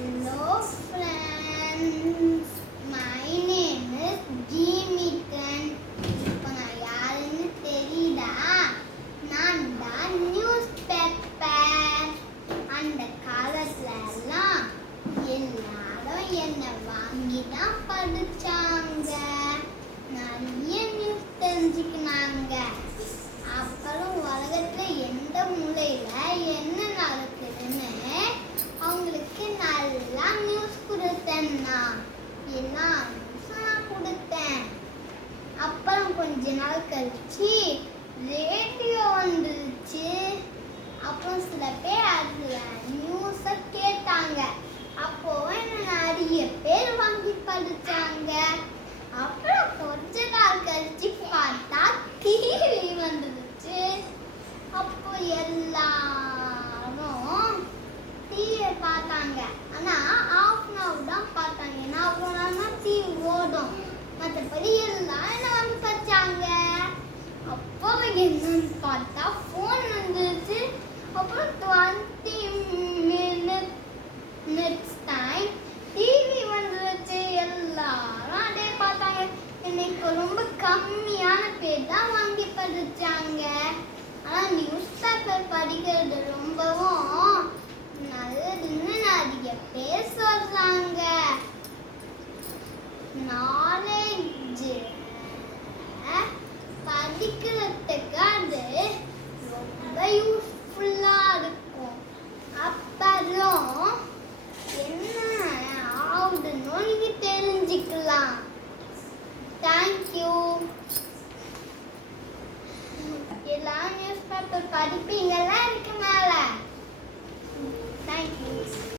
Hello friends, my name is Jimmy-Kan. இப்போ நான் யாருன்னு தெரியுதா? நான் தான் நியூஸ் பேப்பர். அந்த காலத்துல எல்லாம் எல்லாரும் என்ன வாங்கி தான் படிச்சாங்க. நிறைய நியூஸ் தெரிஞ்சுக்கினாங்க. அப்புறம் உலகத்துல எந்த மூலையில என்ன நடக்குதுன்னு அவங்களுக்கு நல்லா நியூஸ் கொடுத்தேன். நான் எல்லா நியூஸும் கொடுத்தேன். அப்புறம் கொஞ்ச நாள் கழிச்சு ரேடியோ வந்துருச்சு. அப்புறம் சில பேர் அதுல நியூஸை கேட்டாங்க. அப்போ நிறைய பேர் வாங்கி படிச்சாங்க. அப்புறம் கொஞ்ச நாள் கழிச்சு பார்த்தா டிவி வந்துருச்சு. அப்போ எல்லாரும் டிவியை பார்த்தாங்க. ஆனா ஆஃப் அன் ஹவர் தான் பார்த்தாங்க. ஏன்னா அவ்வளோ நேரம் தான் டிவி ஓடும். மற்றபடி எல்லாம் என்ன வந்து படிச்சாங்க. அப்போ என்னன்னு பார்த்தா ஃபோன் வந்துருச்சு. அப்புறம் 20 minutes டைம் டிவி வந்துருச்சு. எல்லாரும் அதே பார்த்தாங்க. இன்னைக்கு ரொம்ப கம்மியான பேர் தான் வாங்கி படிச்சாங்க. ஆனா நியூஸ் பேப்பர் படிக்கிறது ரொம்பவும் நல்லதுன்னு நிறைய பேர் சொல்றாங்க. நாலேஜ்